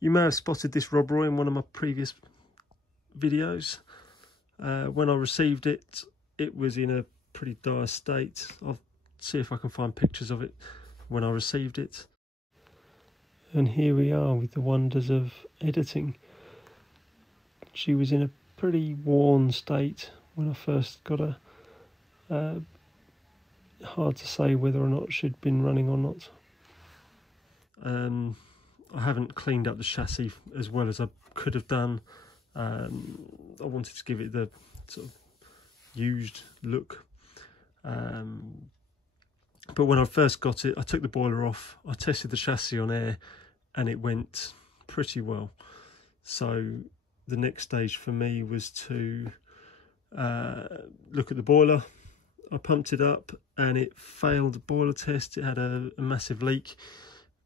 You may have spotted this Robroy in one of my previous videos. When I received it, it was in a pretty dire state. I'll see if I can find pictures of it when I received it. And here we are with the wonders of editing. She was in a pretty worn state when I first got her. Hard to say whether or not she'd been running or not. I haven't cleaned up the chassis as well as I could have done. I wanted to give it the sort of used look. But when I first got it, I took the boiler off, I tested the chassis on air, and it went pretty well. So the next stage for me was to look at the boiler. I pumped it up and it failed the boiler test. It had a massive leak,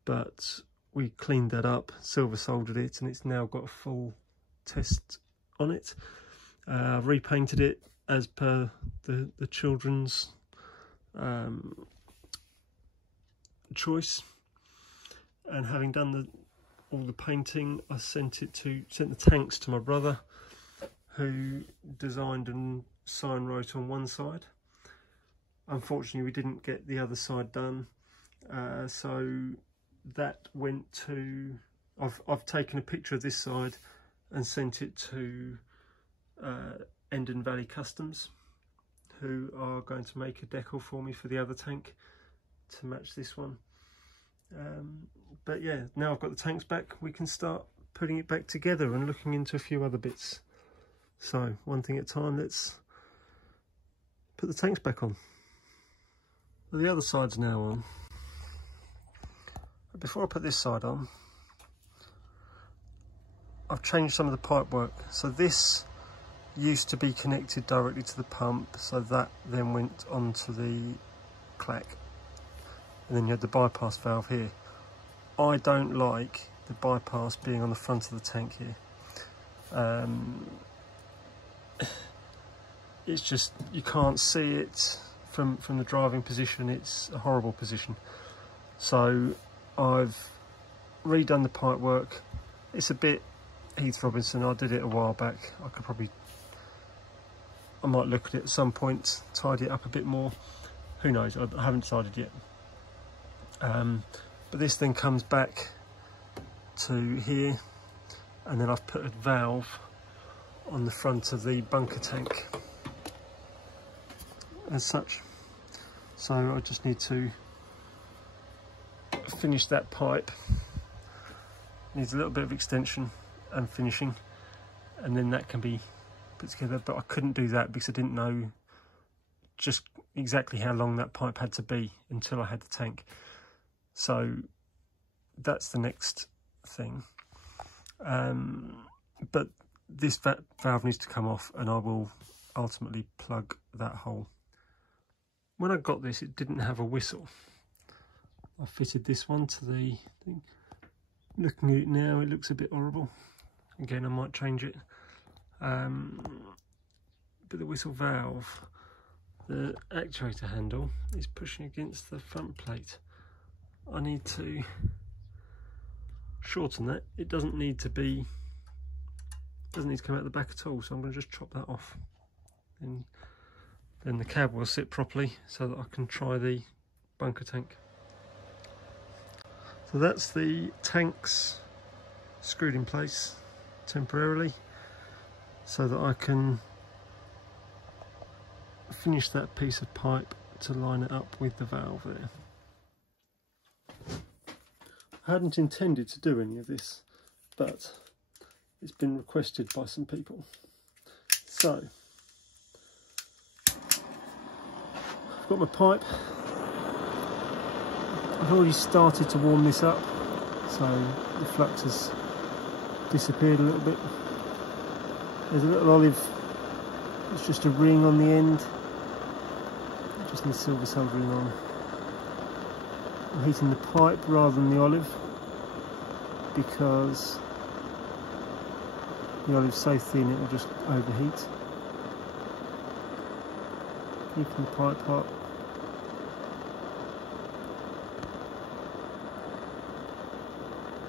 but we cleaned that up, silver soldered it, and it's now got a full test on it. I've repainted it as per the children's choice, and having done all the painting, I sent the tanks to my brother, who designed and sign wrote on one side. Unfortunately, we didn't get the other side done, so that went to, I've taken a picture of this side and sent it to Endon Valley Customs, who are going to make a decal for me for the other tank to match this one. But yeah, now I've got the tanks back, we can start putting it back together and looking into a few other bits. So one thing at a time, let's put the tanks back on. Well, the other side's now on. But before I put this side on, I've changed some of the pipe work. So this used to be connected directly to the pump, so that then went onto the clack, and then you had the bypass valve here. I don't like the bypass being on the front of the tank here. It's just, you can't see it from the driving position. It's a horrible position. So I've redone the pipe work. It's a bit Heath Robinson. I did it a while back. I might look at it at some point, tidy it up a bit more. Who knows? I haven't decided yet. But this then comes back to here, and then I've put a valve on the front of the bunker tank as such. So I just need to finish that pipe. Needs a little bit of extension and finishing, and then that can be put together. But I couldn't do that because I didn't know just exactly how long that pipe had to be until I had the tank. So that's the next thing. But this valve needs to come off, and I will ultimately plug that hole. When I got this, it didn't have a whistle. I fitted this one to the thing. Looking at it now, it looks a bit horrible. Again, I might change it. But the whistle valve, the actuator handle is pushing against the front plate. I need to shorten that. It doesn't need to come out the back at all, so I'm going to just chop that off. And then the cab will sit properly so that I can try the bunker tank. So that's the tanks screwed in place temporarily so that I can finish that piece of pipe to line it up with the valve there. I hadn't intended to do any of this, but it's been requested by some people. So I've got my pipe. I've already started to warm this up, so the flux has disappeared a little bit. There's a little olive, it's just a ring on the end. It just needs silver soldering on. I'm heating the pipe rather than the olive because the olive's so thin it will just overheat. Keeping the pipe hot.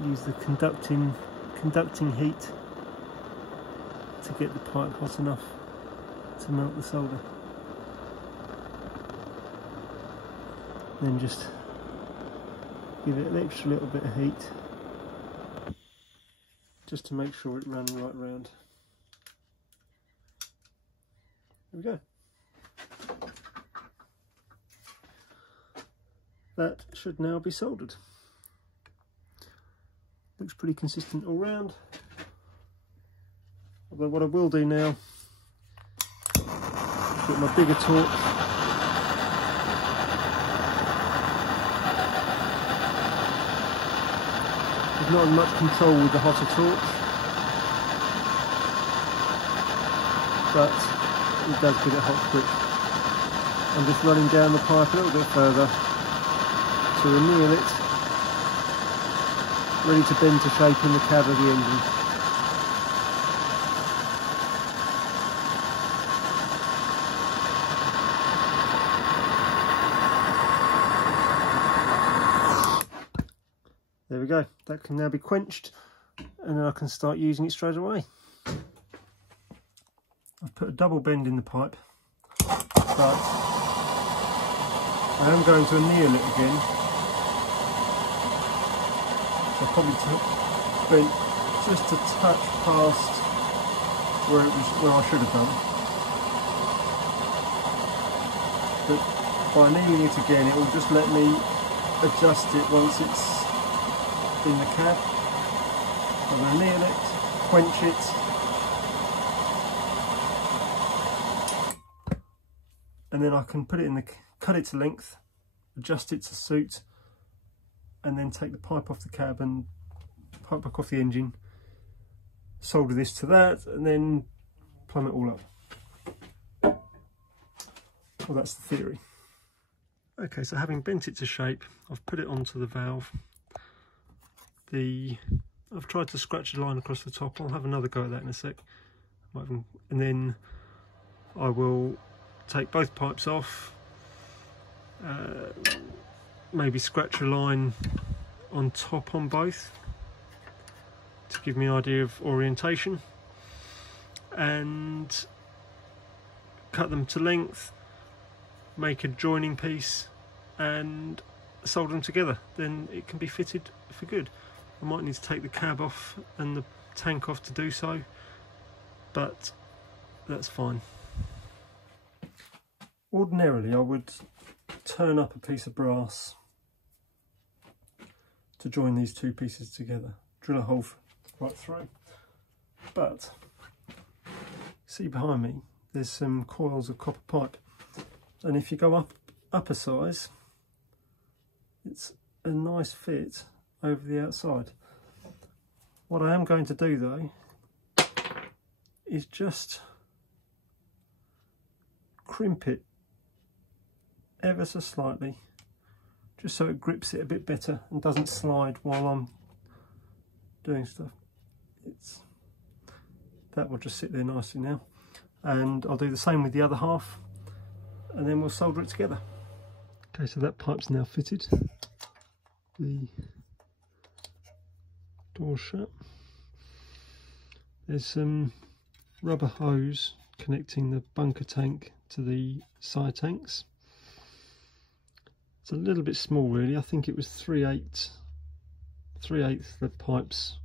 Use the conducting conducting heat to get the pipe hot enough to melt the solder. Then just give it an extra little bit of heat just to make sure it runs right round. There we go. That should now be soldered. Looks pretty consistent all round. Although what I will do now, get my bigger torch. There's not as much control with the hotter torch, but it does get it hot quick. I'm just running down the pipe a little bit further to anneal it, ready to bend to shape in the cab of the engine. There we go, that can now be quenched and then I can start using it straight away. I've put a double bend in the pipe, but I am going to anneal it again. So I probably bent just a touch past where I should have done. But by annealing it again, it will just let me adjust it once it's in the cab. I'm going to anneal it, quench it, and then I can put it in the, cut it to length, adjust it to suit, and then take the pipe off the cab and pipe back off the engine, solder this to that, and then plumb it all up. Well, that's the theory. Okay, so having bent it to shape, I've put it onto the valve. I've tried to scratch a line across the top. I'll have another go at that in a sec. And then I will take both pipes off, maybe scratch a line on top on both to give me an idea of orientation, and cut them to length, make a joining piece and solder them together. Then it can be fitted for good. I might need to take the cab off and the tank off to do so, but that's fine. Ordinarily I would turn up a piece of brass to join these two pieces together, drill a hole right through, but see behind me there's some coils of copper pipe, and if you go up a size, it's a nice fit over the outside. What I am going to do though is just crimp it ever so slightly, just so it grips it a bit better and doesn't slide while I'm doing stuff. That will just sit there nicely now, and I'll do the same with the other half, and then we'll solder it together. Okay, so that pipe's now fitted, the door shut. There's some rubber hose connecting the bunker tank to the side tanks. It's a little bit small really. I think it was 3/8 the pipes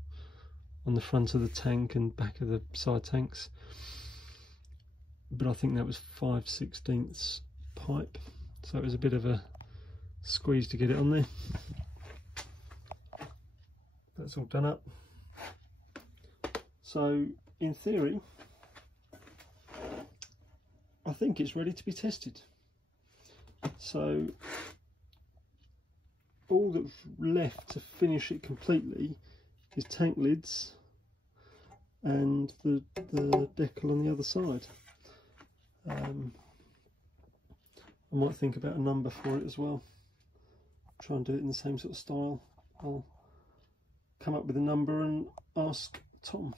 on the front of the tank and back of the side tanks, but I think that was 5/16 pipe, so it was a bit of a squeeze to get it on there. That's all done up. So in theory I think it's ready to be tested. So all that's left to finish it completely is tank lids and the decal on the other side. I might think about a number for it as well. Try and do it in the same sort of style. I'll come up with a number and ask Tom.